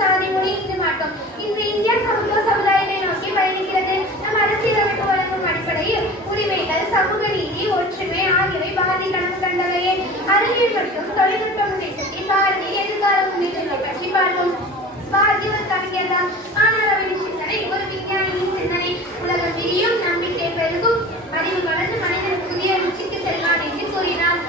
சாதி மொழி இந்து மாட்டோம். இன்று இந்தியா சமத்துவ சமுதாயத்தை நோக்கி பயணிக்கிறது. நம் அரசியலமைப்பு வழங்கும் அடிப்படையில் உரிமைகள், சமூக நீதி, ஒற்றுமை ஆகியவை பாரதி கனவு கண்டவையே. அறிவியல் மற்றும் தொழில்நுட்ப முன்னேற்றத்தில் பாரதியின் எதிர்கால முன்னேற்றத்தை பற்றி பார்ப்போம். பாரதி ஒரு கவிஞர் தான். ஆனால் அவரின் சிந்தனை ஒரு விஞ்ஞானியின் சிந்தனை. உலகம் விரியும், நம்பிக்கை பெருகும், அறிவு வளர்ந்து மனிதன் புதிய உச்சிக்கு செல்வான் என்று கூறினார்.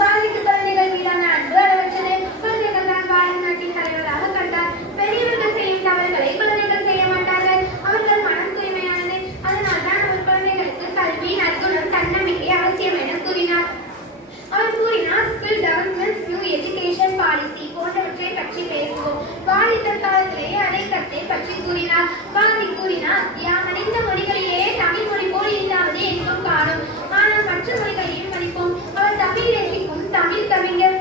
பாரதிக்கு குழந்தைகள் மீதான அன்பு அளவற்றது. குழந்தைகள் தான் பாரத நாட்டின் தலைவராக கண்டார். பெரியவர்கள் செய்யும் தவறுகளை குழந்தைகள் செய்ய மாட்டார்கள். அவர்கள் மனம் தூய்மையானது. அதனால் தான் அவர் குழந்தைகளுக்கு கல்வி, நற்குணம், தன்னம்பிக்கை அவசியம் என கூறினார். அவர் கூறினார், skill development, new education policy போன்றவற்றை பற்றி பேசுவோம். பாரதி தற்காலத்திலேயே அடைக்கத்தை பற்றி கூறினார். பாரதி கூறினார், யாம் அறிந்த மொழிகளிலேயே தமிழ் மொழி போல் இல்லாதது எங்கும் காணும். ஆனால் மற்ற மொழிகளையும் மதிப்போம். அவர் தமிழ் நேசிக்கும் தமிழ் கவிஞர்.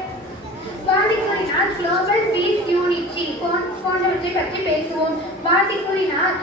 பாரதி கூறினார், குளோபல் பீஸ் யூனிட்டி போன்றவற்றை பற்றி பேசுவோம். பாரதி கூறினார்,